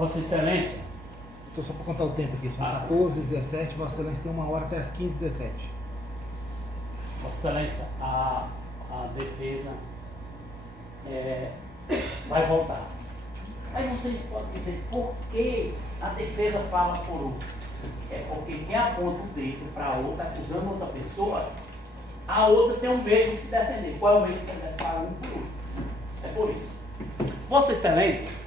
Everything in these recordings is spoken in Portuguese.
Vossa Excelência. Estou só para contar o tempo aqui, são 14h17, Vossa Excelência tem 1 hora até as 15h17. Vossa Excelência, a defesa vai voltar. Mas vocês podem dizer por que a defesa fala por outro? É porque quem aponta o dedo para outra, acusando outra pessoa, a outra tem um medo de se defender. Qual é o medo de se defender? Para um por outro. É por isso. Vossa Excelência,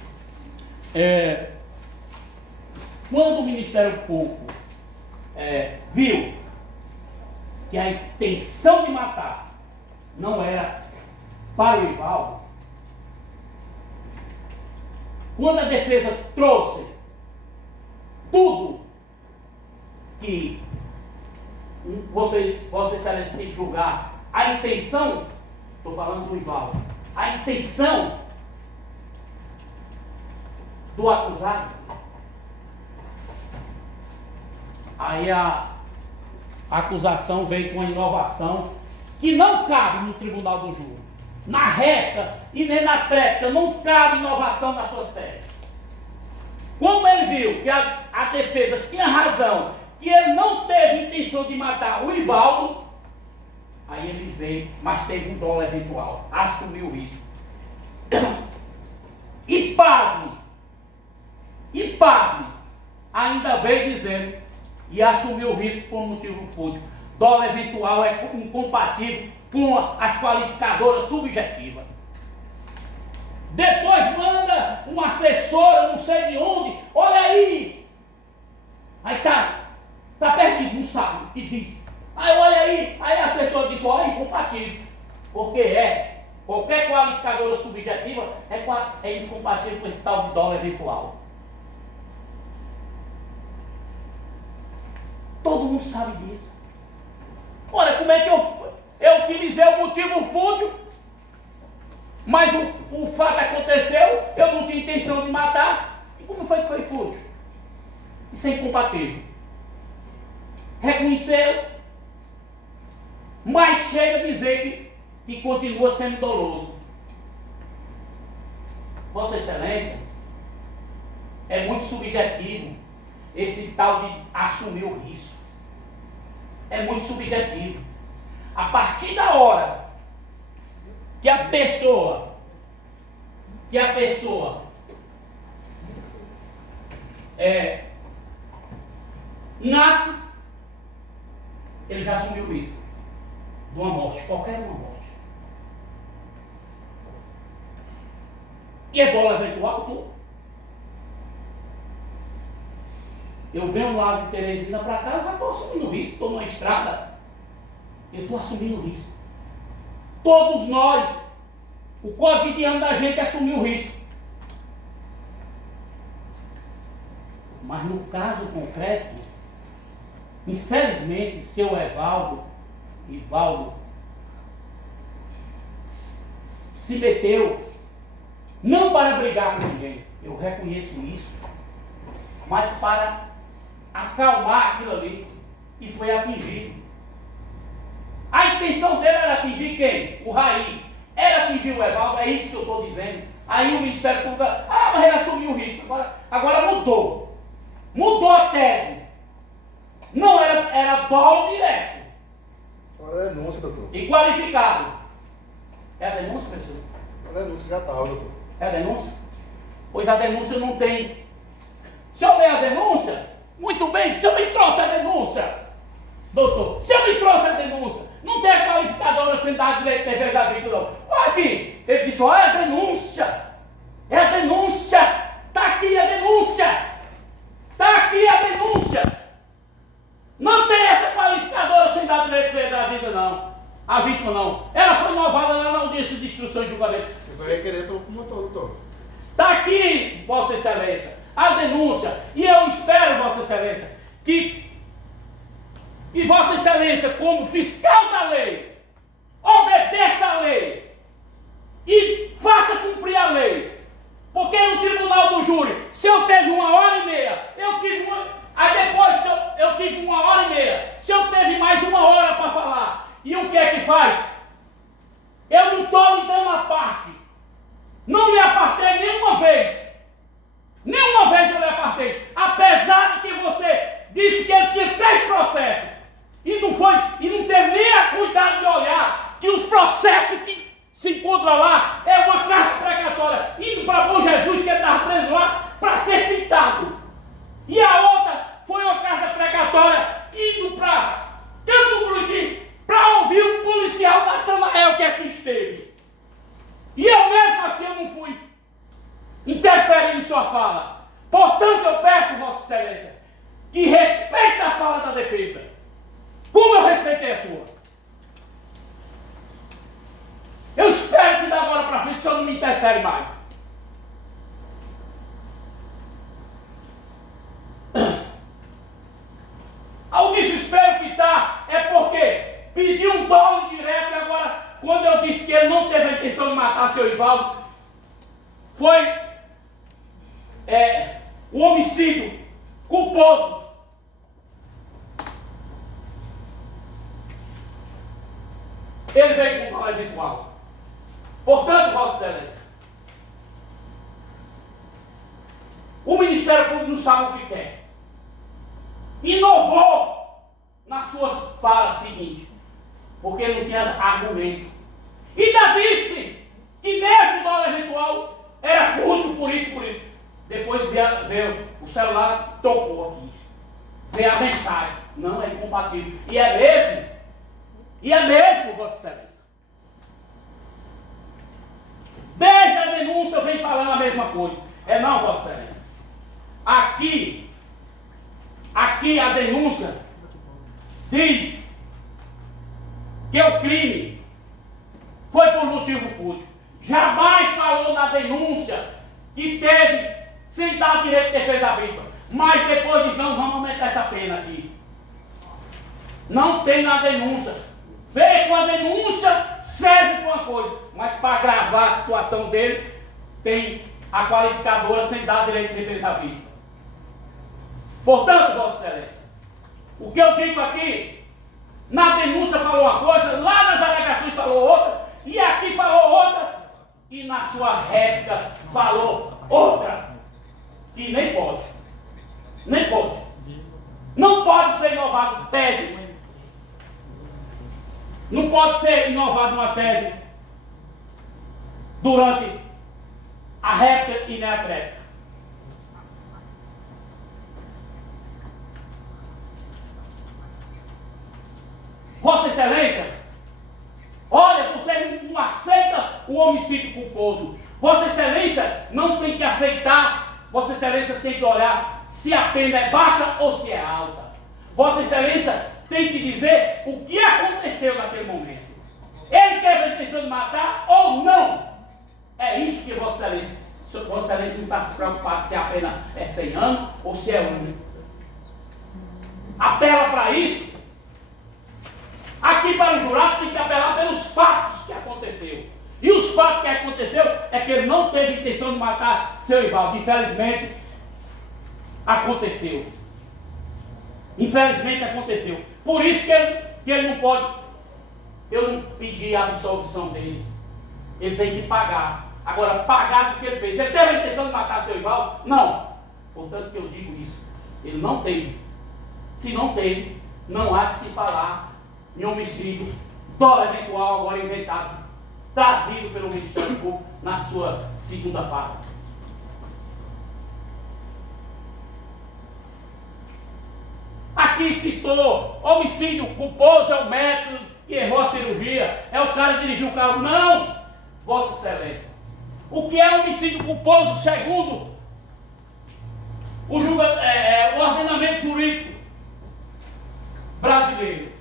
quando o Ministério Público viu que a intenção de matar não era para o Ivaldo, quando a defesa trouxe tudo que Vossa Excelência tem que julgar, a intenção, estou falando do Ivaldo, a intenção do acusado, aí a acusação veio com uma inovação que não cabe no tribunal do júri. Na reta e nem na tréplica não cabe inovação nas suas teses. Como ele viu que a defesa tinha razão, que ele não teve intenção de matar o Ivaldo, aí ele veio, mas teve um dolo eventual, assumiu o risco. E pasme, ainda veio dizendo e assumiu o risco por motivo fútil. Dolo eventual é incompatível com as qualificadoras subjetivas. Depois manda uma assessora, não sei de onde, olha aí. Aí tá perdido, não sabe o que diz. Aí olha aí a assessora diz, olha, incompatível. Porque qualquer qualificadora subjetiva é incompatível com esse tal de dolo eventual. Todo mundo sabe disso. Olha, como é que eu utilizei o motivo fútil, mas o fato aconteceu, eu não tinha intenção de matar, e como foi que foi fútil? Isso é incompatível. Reconheceu, mas chega a dizer que continua sendo doloso. Vossa Excelência, é muito subjetivo esse tal de assumir o risco. É muito subjetivo. A partir da hora que a pessoa nasce, ele já assumiu o risco de uma morte, qualquer uma morte. E é dolo eventual tudo. Eu venho lá de Teresina para cá, eu já estou assumindo risco, estou numa estrada, eu estou assumindo risco. Todos nós, o cotidiano da gente é assumir o risco. Mas no caso concreto, infelizmente, seu Ivaldo, se meteu, não para brigar com ninguém, eu reconheço isso, mas para acalmar aquilo ali, e foi atingido. A intenção dele era atingir quem? O Raí. Era atingir o Ivaldo, é isso que eu estou dizendo. Aí o Ministério Público, mas ele assumiu o risco. Agora mudou. Mudou a tese. Não era dolo direto. Agora é denúncia, doutor. E qualificado. É a denúncia, pessoal? A denúncia já estava, doutor. É a denúncia? Pois a denúncia não tem. Se eu ler a denúncia, muito bem, se eu me trouxe a denúncia, doutor, se eu me trouxe a denúncia, não tem a qualificadora sem dar direito de defesa agrícola, não. Olha aqui, ele disse, olha a denúncia, é a denúncia, está aqui a denúncia, está aqui a denúncia. Não tem essa qualificadora sem dar direito de defesa da vida, não. A vítima não. Ela foi inovada lá na audiência de instrução e julgamento. Ele vai requerer pelo promotor, doutor. Está aqui, Vossa Excelência, a denúncia. E eu espero, Vossa Excelência, que Vossa Excelência, como fiscal da lei, obedeça a lei e faça cumprir a lei. Porque no tribunal do júri, se eu teve 1h30, aí depois eu tive 1h30, se eu teve mais 1 hora para falar, e o que é que faz? Eu não estou lhe dando a parte. Não me apartei nenhuma vez. Nenhuma vez apesar de que você disse que ele tinha 3 processos, e não teve nem a cuidado de olhar que os processos que se encontram lá é uma carta precatória indo para Bom Jesus, que ele estava preso lá, para ser citado. E a outra foi uma carta precatória indo para Campo Buriti para ouvir o policial Natanael que aqui esteve. E eu mesmo assim eu não fui interferir em sua fala. Portanto, eu peço, Vossa Excelência, que respeite a fala da defesa, como eu respeitei a sua. Eu espero que da agora para frente o senhor não me interfere mais. O desespero que está é porque pediu um dolo direto e agora, quando eu disse que ele não teve a intenção de matar seu Ivaldo, foi o homicídio culposo. Ele veio com dolo eventual. Portanto, Vossa Excelência, o Ministério Público não sabe o que quer. Inovou na sua fala seguinte, porque não tinha argumento. E ainda disse que mesmo o dólar eventual era fútil por isso, por isso. Depois veio o celular, tocou aqui. Veio a mensagem. Não é incompatível. E é mesmo. E é mesmo, Vossa Excelência. Desde a denúncia eu venho falando a mesma coisa. É não, Vossa Excelência. Aqui a denúncia diz que o crime foi por motivo fútil. Jamais falou na denúncia que teve sem dar direito de defesa à vítima. Mas depois diz, não, vamos aumentar essa pena aqui. Não tem na denúncia. Veio com a denúncia, serve para uma coisa. Mas para agravar a situação dele, tem a qualificadora sem dar direito de defesa à vítima. Portanto, Vossa Excelência, o que eu digo aqui, na denúncia falou uma coisa, lá nas alegações falou outra, e aqui falou outra, e na sua réplica falou outra. Que nem pode. Nem pode. Não pode ser inovado tese. Não pode ser inovado uma tese durante a réplica e nem a tréplica. Vossa Excelência, olha, você não aceita o homicídio culposo. Vossa Excelência não tem que aceitar. Vossa Excelência tem que olhar se a pena é baixa ou se é alta. Vossa Excelência tem que dizer o que aconteceu naquele momento. Ele teve a intenção de matar ou não? É isso que Vossa Excelência. Vossa Excelência não está se preocupado se a pena é 100 anos ou se é 1. Apela para isso. Aqui para o jurado tem que apelar pelos fatos que aconteceu. E os fatos que aconteceu é que ele não teve intenção de matar seu Ivaldo. Infelizmente, aconteceu. Infelizmente aconteceu. Por isso que ele não pode. Eu não pedi a absolvição dele. Ele tem que pagar. Agora, pagar do que ele fez. Ele teve a intenção de matar seu Ivaldo? Não. Portanto, que eu digo isso. Ele não teve. Se não teve, não há de se falar em homicídio, dolo eventual agora inventado, trazido pelo Ministério Público na sua segunda fala. Aqui citou, homicídio culposo é o médico que errou a cirurgia, é o cara que dirigiu o carro. Não, Vossa Excelência. O que é homicídio culposo segundo o ordenamento jurídico brasileiro?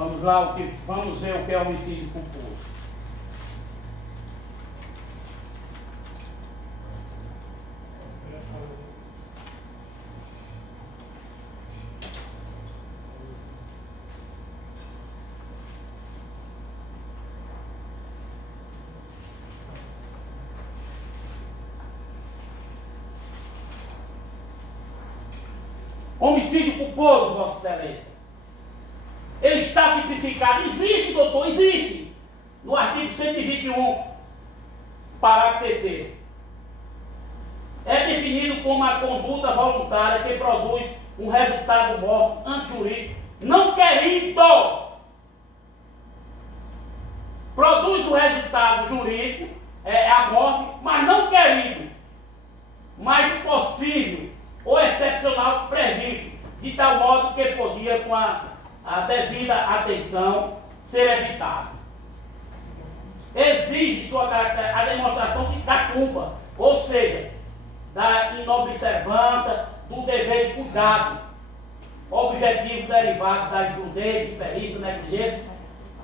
Vamos lá, vamos ver o que é homicídio culposo. Homicídio culposo, Vossa Excelência. Ele está tipificado. Existe, doutor, existe. No artigo 121, parágrafo 3º. É definido como a conduta voluntária que produz um resultado morto antijurídico não querido. Produz o resultado jurídico, a morte, mas não querido. Mas possível ou excepcional previsto, de tal modo que podia, com a devida atenção, ser evitado. Exige a demonstração da culpa, ou seja, da inobservância, do dever de cuidado, objetivo derivado da imprudência, imperícia, negligência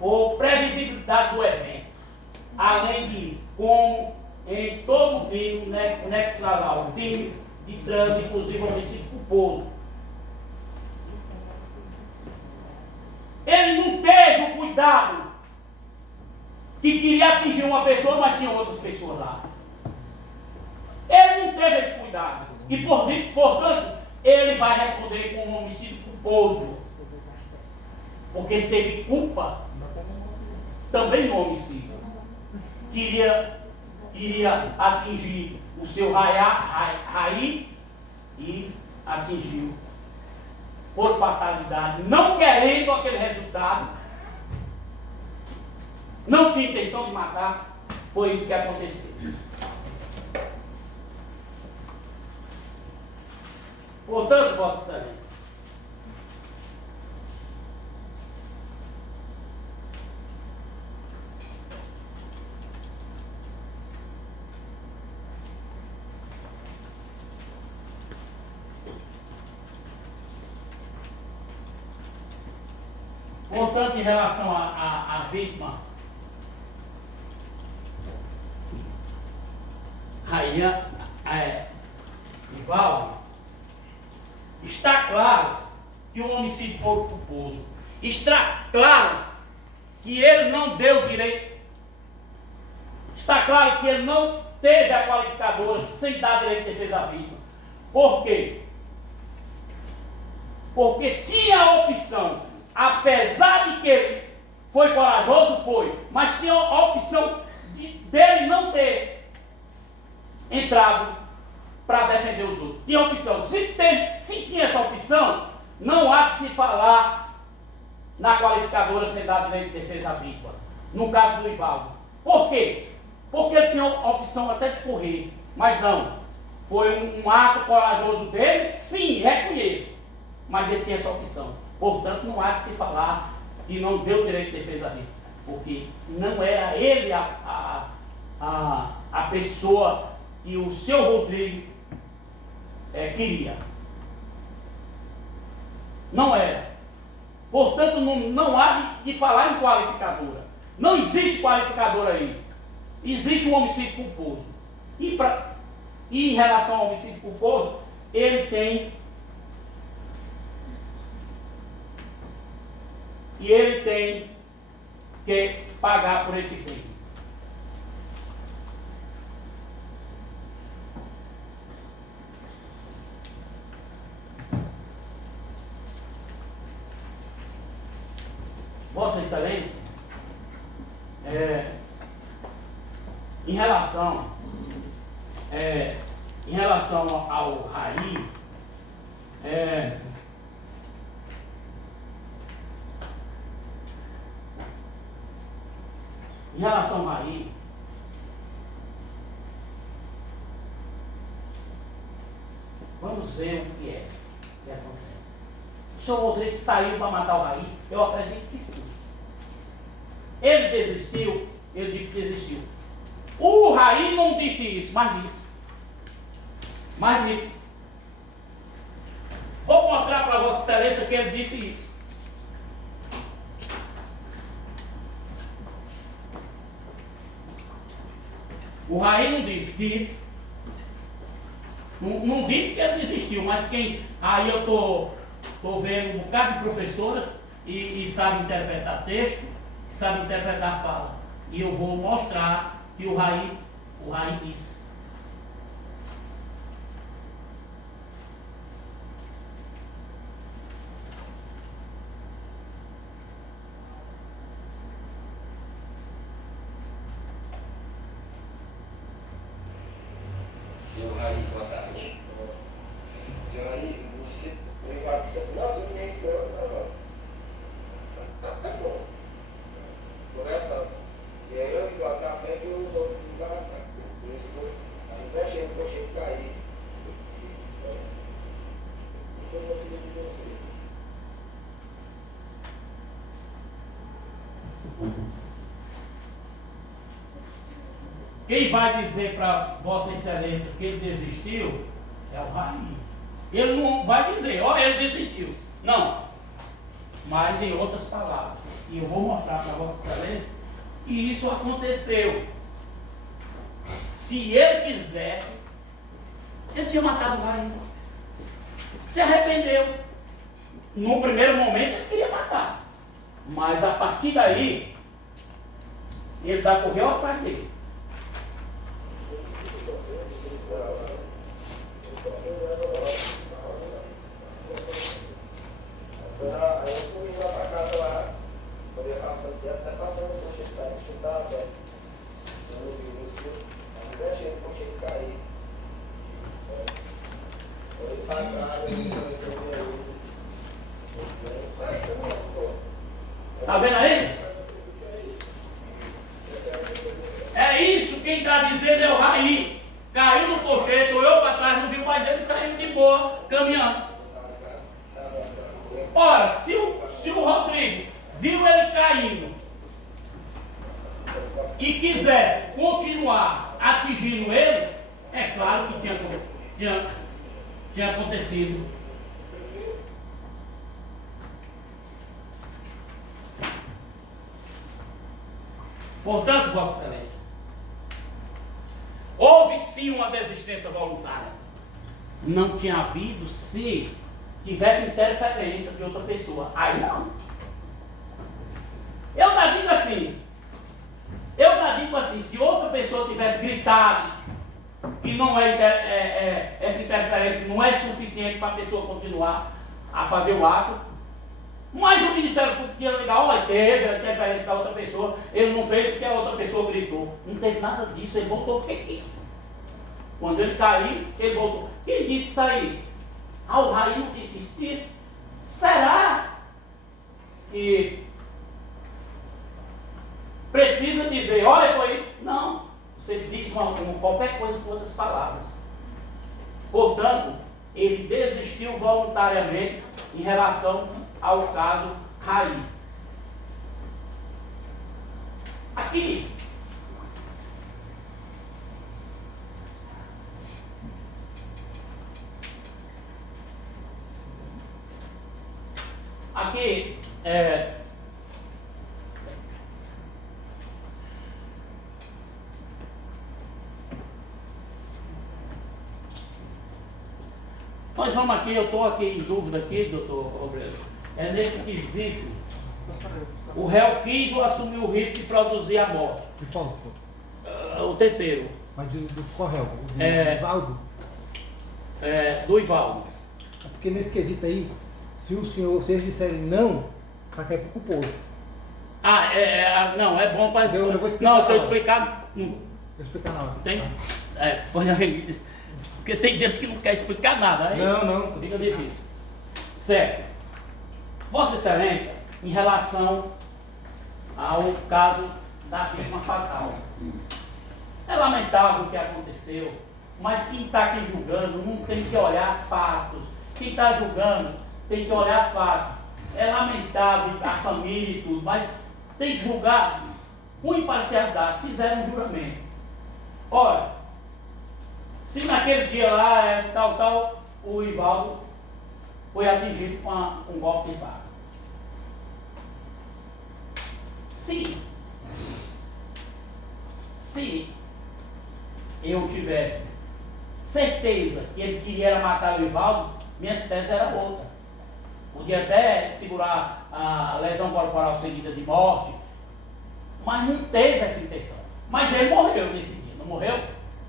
ou previsibilidade do evento, além de, como em todo crime nexual, crime de trânsito, inclusive homicídio culposo. Ele não teve o cuidado que queria atingir uma pessoa, mas tinha outras pessoas lá. Ele não teve esse cuidado. E, portanto, ele vai responder com um homicídio culposo. Porque ele teve culpa também no homicídio. Queria atingir o seu raí e atingiu por fatalidade, não querendo aquele resultado, não tinha intenção de matar, foi isso que aconteceu. Portanto, Vossa Excelência, portanto, em relação à vítima, Rainha Ivaldo, está claro que o homicídio foi culposo. Está claro que ele não deu direito. Está claro que ele não teve a qualificadora sem dar direito de defesa à vítima. Por quê? Porque tinha a opção, apesar de que ele foi corajoso, mas tinha a opção dele não ter entrado para defender os outros. Tinha a opção. Se tinha essa opção, não há de se falar na qualificadora sem dar direito de defesa à vítima. No caso do Ivaldo. Por quê? Porque ele tinha a opção até de correr, mas não. Foi um ato corajoso dele, sim, reconheço. Mas ele tinha essa opção. Portanto, não há de se falar que não deu direito de defesa à vítima. Porque não era ele a pessoa que o seu Rodrigo queria. Não era. Portanto, não há de falar em qualificadora. Não existe qualificadora aí. Existe um homicídio culposo. E em relação ao homicídio culposo, ele tem que pagar por esse crime. Vossa Excelência, em relação ao Raí, em relação ao Raí, vamos ver o que acontece. O senhor Rodrigo saiu para matar o Raí? Eu acredito que sim. Ele desistiu? Eu digo que desistiu. O Raí não disse isso, mas disse. Vou mostrar para Vossa Excelência que ele disse isso. O Raí não disse. Não disse que ele desistiu, mas quem. Aí eu tô vendo um bocado de professoras e sabe interpretar texto, sabe interpretar fala. E eu vou mostrar que o Raí disse. Seu Raí, boa tarde. Seu Raí, você vem lá e disse assim, nossa, ninguém foi, não. Tá bom. Conversando. E aí eu igual na frente e o outro lá atrás. Por isso que eu deixei cair. Não foi você de vocês. Quem vai dizer para Vossa Excelência que ele desistiu é o Raí. Ele não vai dizer, ó, ele desistiu. Não. Mas em outras palavras. E eu vou mostrar para Vossa Excelência que isso aconteceu. Se ele quisesse, ele tinha matado o Raí. Se arrependeu. No primeiro momento ele queria matar. Mas a partir daí, ele correu atrás dele. Aí eu fui lá pra casa lá, quando eu passando tempo, até passando o coche de cair, porque estava aberto. Eu não vi isso, mas deixei o coche de cair. Ele está atrás, ele sai, Está vendo aí? É isso quem está dizendo é o Raí. Caiu no cochete, olhou para trás, não viu mais ele saindo de boa, caminhando. Ora, se o Rodrigo viu ele caindo e quisesse continuar atingindo ele, é claro que tinha acontecido. Portanto, Vossa Excelência, houve sim uma desistência voluntária. Não tinha havido se tivesse interferência de outra pessoa. Aí não. Eu não digo assim, se outra pessoa tivesse gritado que não essa interferência não é suficiente para a pessoa continuar a fazer o ato, mas o Ministério Público tinha ligado, olha, teve a interferência da outra pessoa, ele não fez porque a outra pessoa gritou. Não teve nada disso, ele voltou porque quis. Quando ele caiu, ele voltou. Quem disse isso aí? O Raí não disse isso, disse. Será que precisa dizer, olha, foi. Não, você diz qualquer coisa com outras palavras. Portanto, ele desistiu voluntariamente em relação ao caso Raí. Aqui, nós vamos aqui, eu estou aqui em dúvida aqui, doutor Robledo, é nesse quesito, o réu quis ou assumiu o risco de produzir a morte? De qual? O terceiro. Mas do qual réu? Do Ivaldo? Do Ivaldo. É porque nesse quesito aí, se eles disserem não, vai cair pro culposo. Não, é bom para... Eu vou explicar. Não, se eu explicar... Vou explicar na hora. Tem? Porque tem Deus que não quer explicar nada, aí Não. Fica difícil. Certo. Vossa Excelência, em relação ao caso da vítima fatal. É lamentável o que aconteceu, mas quem está aqui julgando não tem que olhar fatos. Quem está julgando tem que olhar fatos. É lamentável a família e tudo, mas tem que julgar com imparcialidade. Fizeram um juramento. Ora, se naquele dia lá, o Ivaldo foi atingido com um golpe de faca. Se eu tivesse certeza que ele queria matar o Ivaldo, minha tese era outra. Podia até segurar a lesão corporal seguida de morte, mas não teve essa intenção. Mas ele morreu nesse dia, não morreu?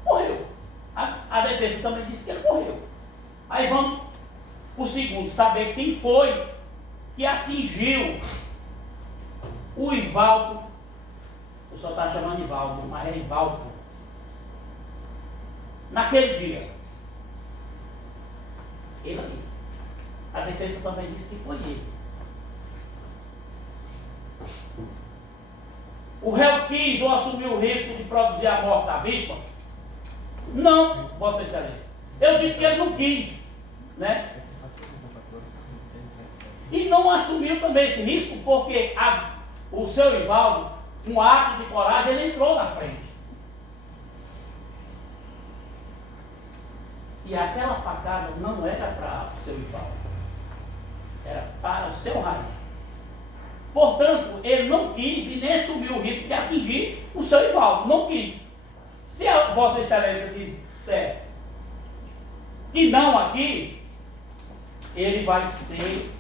Morreu. A defesa também disse que ele morreu. Aí vamos o segundo, saber quem foi que atingiu o Ivaldo. Eu só estava chamando Ivaldo, mas é Ivaldo. Naquele dia. Ele ali. A defesa também disse que foi ele. O réu quis ou assumiu o risco de produzir a morte da vítima? Não, Vossa Excelência. Eu digo que ele não quis, né? E não assumiu também esse risco porque o seu Ivaldo, um ato de coragem, ele entrou na frente. E aquela facada não era para o seu Ivaldo, era para o seu Raí. Portanto, ele não quis e nem assumiu o risco de atingir o seu Ivaldo. Não quis. Se a Vossa Excelência disser que não aqui, ele vai ser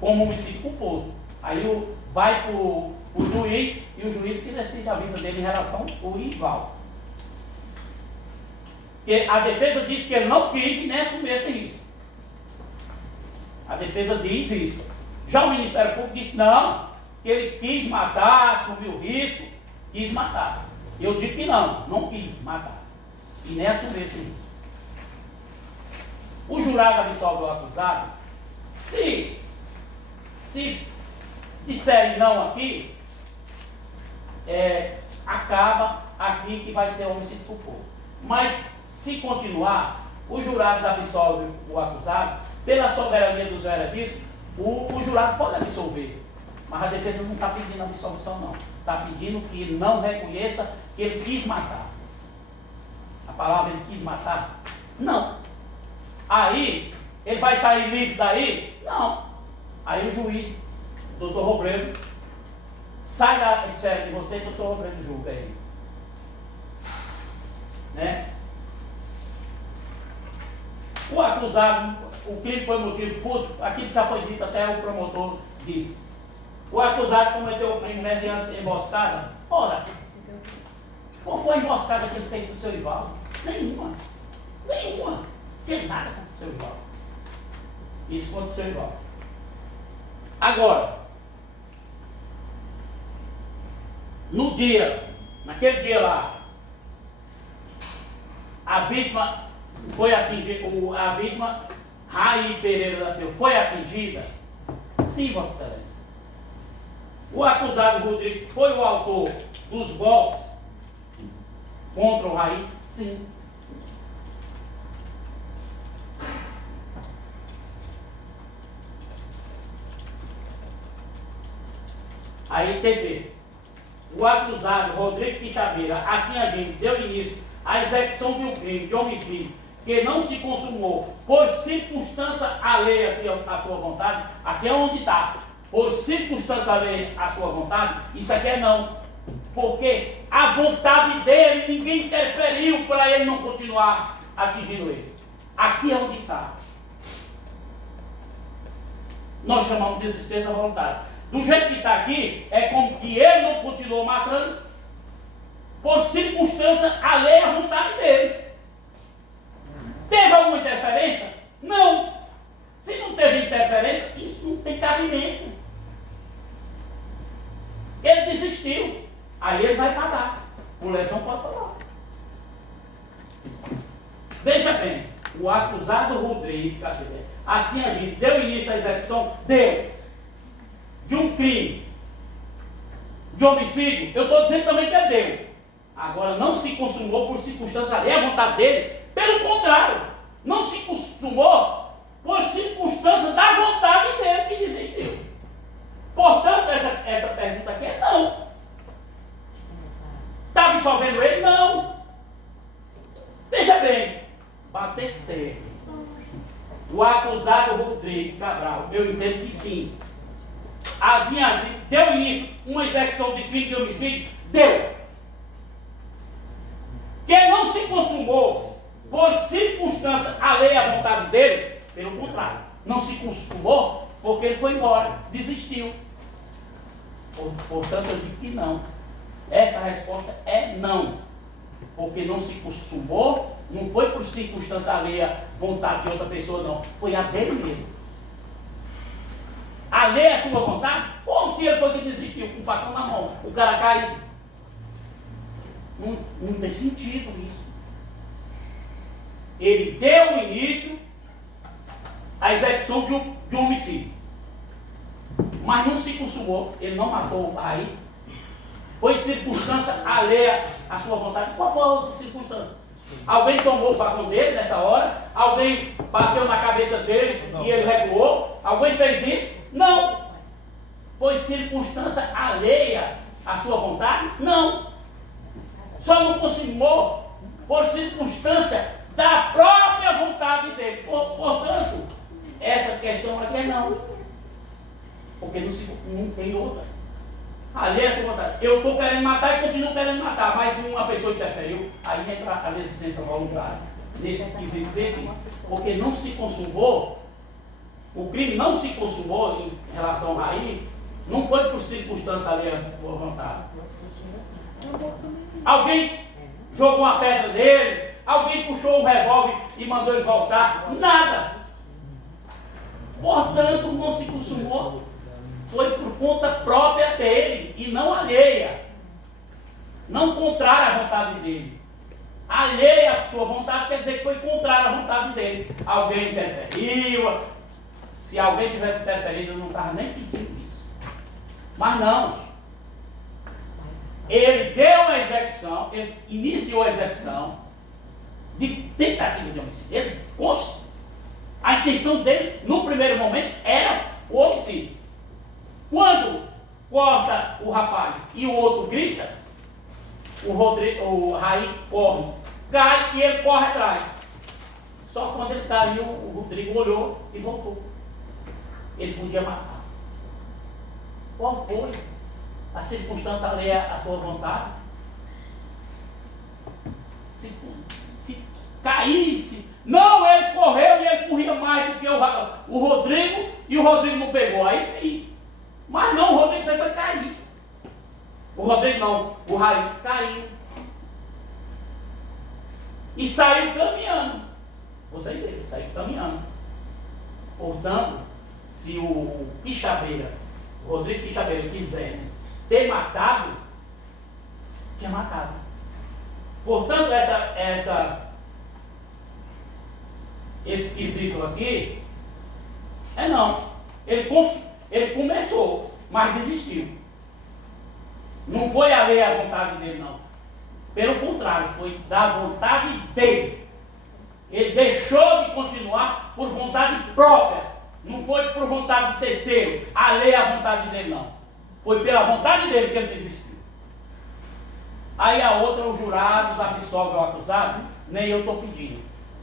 como homicídio culposo. Aí vai para o juiz e o juiz que decide a vida dele em relação ao Ivaldo. Porque a defesa diz que ele não quis e nem assumiu esse risco. A defesa diz isso. Já o Ministério Público disse não, que ele quis matar, assumiu o risco, quis matar. Eu digo que não quis matar. E nem assumiu esse risco. O jurado absolve o acusado. Se disserem não aqui, acaba aqui que vai ser homicídio culposo. Mas se continuar, os jurados absolvem o acusado, pela soberania dos vereditos, o jurado pode absolver. Mas a defesa não está pedindo absolvição, não. Está pedindo que ele não reconheça que ele quis matar. A palavra ele quis matar? Não. Aí, ele vai sair livre daí? Não. Aí o juiz, doutor Robledo, sai da esfera de você e doutor Robledo julga ele. Né? O acusado, o crime foi motivo de furto, aquilo que já foi dito, até o promotor disse. O acusado cometeu o crime mediante emboscada. Ora, qual foi a emboscada que ele fez com o seu Ivaldo? Nenhuma. Não tem nada contra o seu Ivaldo. Isso contra o seu Ivaldo. Agora, naquele dia lá, a vítima foi atingida, a vítima Raí Pereira da Silva foi atingida? Sim, Vossa Excelência. O acusado Rodrigo foi o autor dos golpes contra o Raí? Sim. Aí, terceiro, o acusado Rodrigo Quixabeira, assim agindo, deu início à execução de um crime de homicídio que não se consumou por circunstância alheia à sua vontade. Aqui é onde está. Por circunstância alheia à sua vontade, isso aqui é não. Porque a vontade dele, ninguém interferiu para ele não continuar atingindo ele. Aqui é onde está. Nós chamamos de assistência voluntária. Do jeito que está aqui, é como que ele não continuou matando por circunstância alheia à vontade dele. Teve alguma interferência? Não. Se não teve interferência, isso não tem cabimento. Ele desistiu. Aí ele vai pagar. Por lesão pode pagar. Veja bem, o acusado Rodrigo, assim a gente deu início à execução, de um crime, de homicídio. Eu estou dizendo também que ele deu. Agora, não se consumou por circunstância alheia à vontade dele. Pelo contrário, não se consumou por circunstância da vontade dele que desistiu. Portanto, essa pergunta aqui é não. Está absolvendo ele? Não. Veja bem, bater certo. O acusado Rodrigo Cabral, eu entendo que sim. Assim, deu início uma execução de crime de homicídio? Deu. que não se consumou por circunstância alheia à vontade dele, pelo contrário, não se consumou porque ele foi embora, desistiu. Portanto, eu digo que não. Essa resposta é não. Porque não se consumou, não foi por circunstância alheia à vontade de outra pessoa, não. Foi a dele mesmo. Alheia à sua vontade, como se ele foi que desistiu, com o facão na mão. O cara caiu. Não tem sentido isso. Ele deu início à execução de um homicídio. Mas não se consumou, ele não matou o pai. Foi circunstância alheia à sua vontade. Qual foi a outra circunstância? Alguém tomou o facão dele nessa hora? Alguém bateu na cabeça dele e ele recuou? Alguém fez isso? Não. Foi circunstância alheia à sua vontade? Não. Só não consumou por circunstância da própria vontade dele. Portanto, essa questão aqui é não. Porque não tem outra. Alheia à sua vontade. Eu estou querendo matar e continuo querendo matar, mas uma pessoa interferiu, aí entra a resistência voluntária. Nesse quesito dele, porque não se consumou, o crime não se consumou em relação a Raí, não foi por circunstância alheia à sua vontade. Alguém jogou uma pedra dele, alguém puxou um revólver e mandou ele voltar. Nada. Portanto, não se consumou. Foi por conta própria dele e não alheia. Não contrária à vontade dele. Alheia à sua vontade quer dizer que foi contrária à vontade dele. Alguém interferiu. Se alguém tivesse interferido, eu não estava nem pedindo isso. Mas não. Ele deu a execução, ele iniciou a execução de tentativa de homicídio. A intenção dele, no primeiro momento, era o homicídio. Quando corta o rapaz e o outro grita, o Raí corre, cai e ele corre atrás. Só quando ele caiu, o Rodrigo olhou e voltou. Ele podia matar. Qual foi a circunstância alheia à sua vontade? Se caísse, não, ele correu e ele corria mais do que o Rodrigo e o Rodrigo não pegou. Aí sim. Mas não, o Rodrigo foi cair. O Rodrigo não, o Raí caiu. E saiu caminhando. Vocês viram, saiu caminhando. Portanto, se o Quixabeira, o Rodrigo Quixabeira quisesse ter matado, tinha matado. Portanto, esse quesito aqui é não. Ele começou, mas desistiu. Não foi alheia à vontade dele, não. Pelo contrário, foi da vontade dele. Ele deixou de continuar por vontade própria. Não foi por vontade de terceiro, alheia à vontade dele, não. Foi pela vontade dele que ele desistiu. Aí a outra, os jurados absolvem o acusado, nem eu estou pedindo.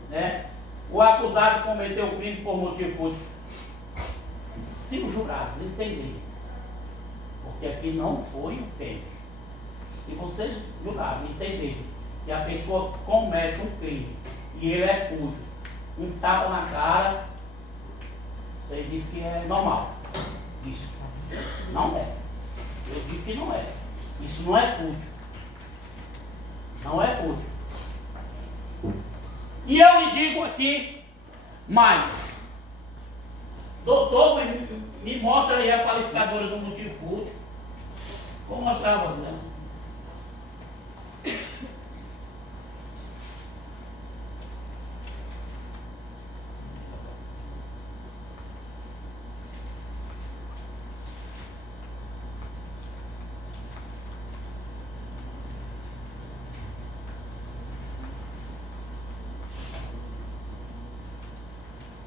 Né? O acusado cometeu o crime por motivo fútil. Se os jurados entenderem, porque aqui não foi o tempo, se vocês jurados entenderem que a pessoa comete um crime e ele é fútil, um tapa na cara, vocês dizem que é normal. Isso não é. Eu digo que não é. Isso não é fútil. Não é fútil. E eu lhe digo aqui mais. Doutor, me mostra aí a qualificadora do motivo fútil. Vou mostrar a você.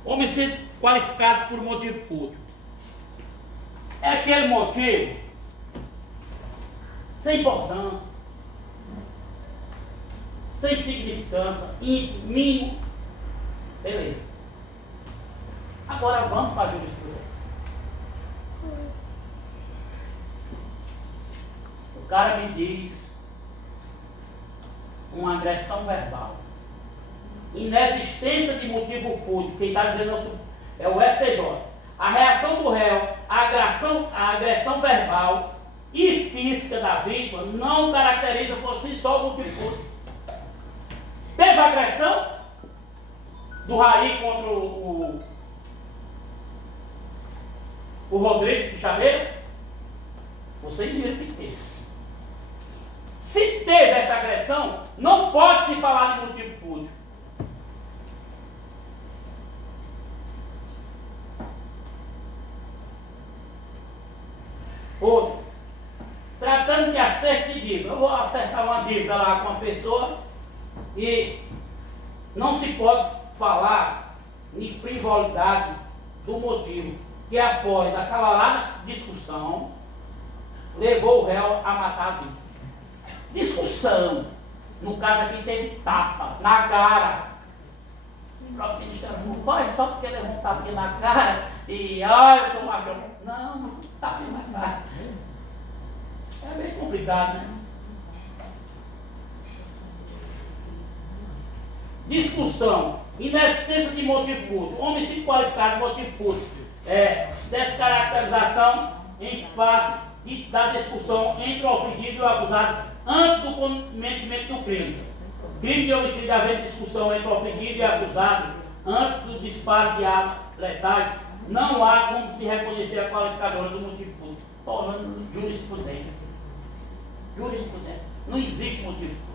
Homicídio qualificado por motivo fútil. É aquele motivo sem importância, sem significância, mínimo. Beleza. Agora vamos para a jurisprudência. O cara me diz uma agressão verbal, inexistência de motivo fútil, quem está dizendo é o STJ, a reação do réu, a agressão verbal e física da vítima não caracteriza por si só o motivo fútil. Teve agressão do Raí contra o Rodrigo Pixabeira? Vocês viram que teve. Se teve essa agressão, não pode se falar de motivo fútil. Outro, tratando de acerto de dívida. Eu vou acertar uma dívida lá com uma pessoa e não se pode falar de frivolidade do motivo que após acalorada discussão levou o réu a matar a vítima. Discussão. No caso aqui teve tapa na cara. O próprio Ministério Público, pai, só porque levou um tapinha na cara e eu sou macho. Não, tapinha na cara. É bem complicado, né? Discussão. Inexistência de motivo fútil. Homicídio qualificado de motivo fútil. Descaracterização em face da discussão entre o ofendido e o acusado antes do cometimento do crime. Crime de homicídio havendo discussão entre o ofendido e o acusado antes do disparo de armas letais, não há como se reconhecer a qualificadora do motivo fútil. Tornando jurisprudência. Jurisprudência. Não existe motivo fútil.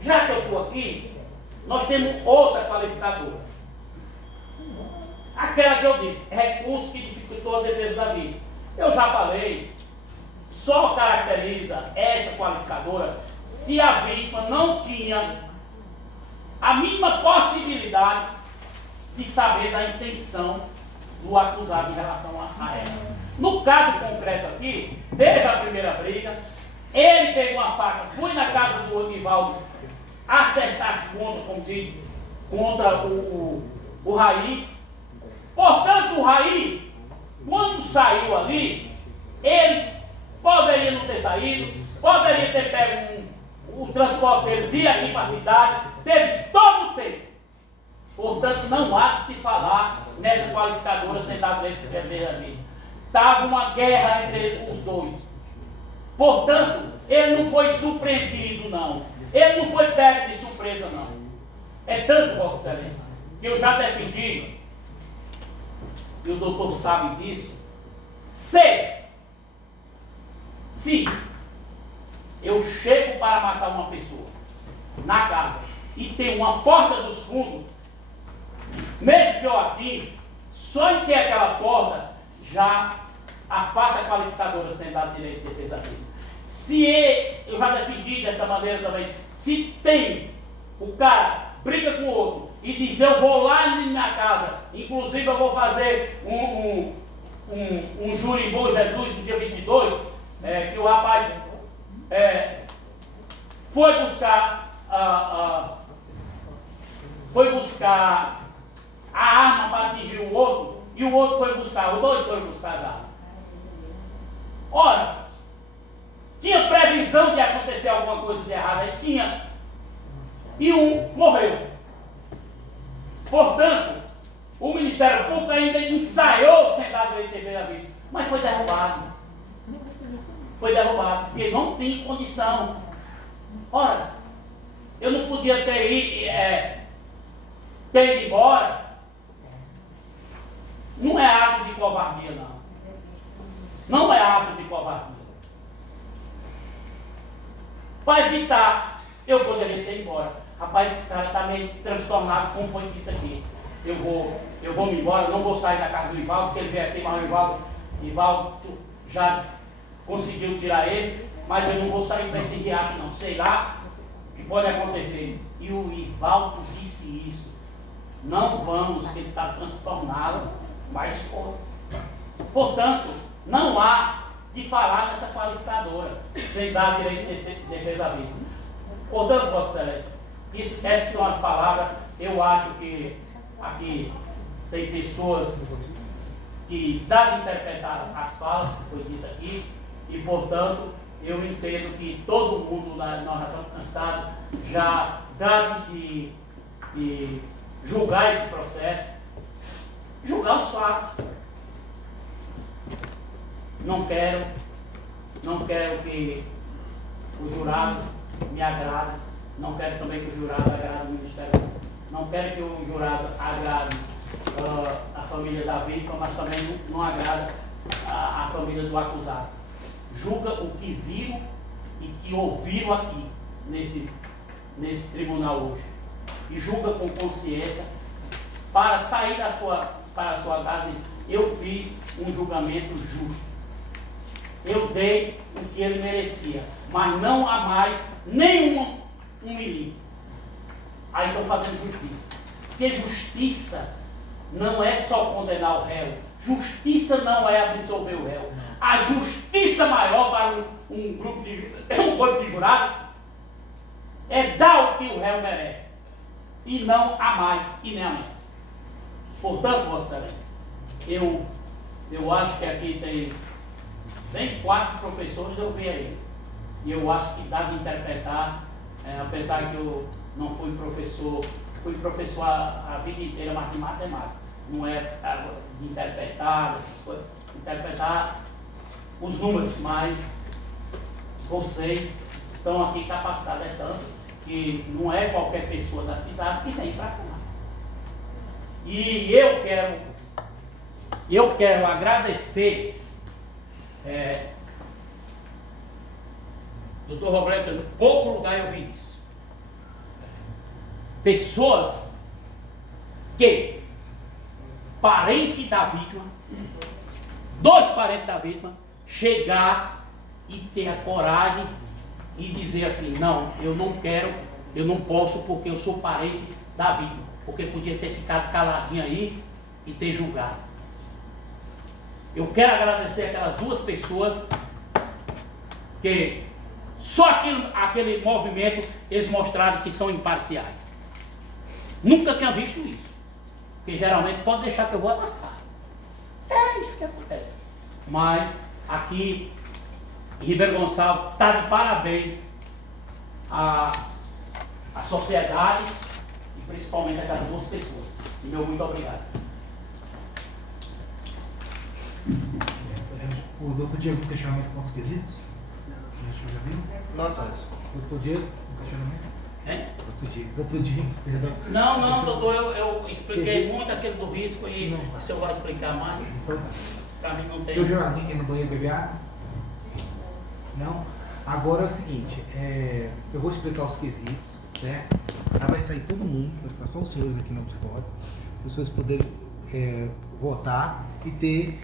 Já que eu estou aqui, nós temos outra qualificadora. Aquela que eu disse, recurso que dificultou a defesa da vítima. Eu já falei, só caracteriza esta qualificadora se a vítima não tinha a mínima possibilidade de saber da intenção do acusado em relação a ela. No caso concreto aqui, teve a primeira briga, ele pegou uma faca, foi na casa do Odivaldo acertar as contas, como diz, contra o Raí. Portanto, o Raí, quando saiu ali, ele poderia não ter saído, poderia ter pego o transporte dele, vir aqui para a cidade, teve todo o tempo. Portanto, não há de se falar nessa qualificadora sentada dentro da vida. Estava uma guerra entre os dois. Portanto, ele não foi surpreendido, não. Ele não foi pego de surpresa, não. É tanto, Vossa Excelência, que eu já defendi, e o doutor sabe disso, se eu chego para matar uma pessoa na casa e tem uma porta dos fundos, mesmo que eu atinja, só em ter aquela porta já afasta a qualificadora sem dar direito de defesa dele. Eu já defendi dessa maneira também, se tem o cara briga com o outro e diz eu vou lá na minha casa, inclusive eu vou fazer um júri em Bom Jesus no dia 22, que o rapaz foi buscar a arma para atingir o outro, e o outro foi buscar, os dois foram buscar a arma. Ora, tinha previsão de acontecer alguma coisa de errado, tinha, e um morreu. Portanto, o Ministério Público ainda ensaiou sem dar direito de defesa da vítima, mas foi derrubado. Foi derrubado, porque não tem condição. Ora, eu não podia ter ido embora. Não é ato de covardia, não. Não é ato de covardia. Para evitar, eu poderia ter ido embora. Rapaz, esse cara está meio transtornado, como foi dito aqui. Eu vou me embora, não vou sair da casa do Ivaldo, porque ele veio aqui, mas o Ivaldo já conseguiu tirar ele, mas eu não vou sair para esse riacho não, sei lá o que pode acontecer. E o Ivaldo disse isso. Não vamos, que ele está transtornado, mas portanto, não há de falar nessa qualificadora, sem dar direito de defesa à vítima. Portanto, Vossa Excelência, essas são as palavras. Eu acho que aqui tem pessoas que dá de interpretar as falas que foi dita aqui, e portanto eu entendo que todo mundo, nós já estamos cansados, já dá de julgar esse processo, julgar os fatos. Não quero que o jurado me agrade, não quero também que o jurado agrade o Ministério, não quero que o jurado agrade a família da vítima, mas também não agrada a família do acusado. Julga o que viram e que ouviram aqui nesse tribunal hoje. E julga com consciência para sair para a sua casa e dizer: eu fiz um julgamento justo. Eu dei o que ele merecia, mas não há mais nenhum milímetro. Aí estão fazendo justiça. Porque justiça não é só condenar o réu. Justiça não é absolver o réu. A justiça maior para um corpo de jurado é dar o que o réu merece. E não a mais e nem a menos. Portanto, Vossa Excelência, eu acho que aqui tem 4 professores, eu vi aí. E eu acho que dá de interpretar, apesar que eu não fui professor a vida inteira, mas de matemática. Não é de interpretar essas coisas, interpretar os números, mas vocês estão aqui capacitados, é tanto que não é qualquer pessoa da cidade que vem para cá. E eu quero agradecer, doutor Roberto, em pouco lugar eu vi isso. Pessoas que, parente da vítima, 2 parentes da vítima, chegar e ter a coragem e dizer assim: não, eu não quero, eu não posso porque eu sou parente da vítima, porque podia ter ficado caladinho aí e ter julgado. Eu quero agradecer aquelas 2 pessoas que só aquele movimento eles mostraram que são imparciais. Nunca tinha visto isso. Porque geralmente pode deixar que eu vou abraçar. É isso que acontece. Mas aqui em Ribeiro Gonçalves está de parabéns a sociedade e principalmente aquelas 2 pessoas. E meu muito obrigado. O doutor Diego, questionamento com os quesitos? Já viu? Nossa, antes. Doutor Diego, questionamento? Doutor Diego, perdão. Não, doutor, eu expliquei muito aquele do risco e Não. o senhor vai explicar mais. Então tá. Para mim não tem. Seu Jornalzinho quer ir no banheiro beber água? Não? Agora é o seguinte, eu vou explicar os quesitos, certo? Aí vai sair todo mundo, vai ficar só os senhores aqui no auditório, para os senhores poderem votar e ter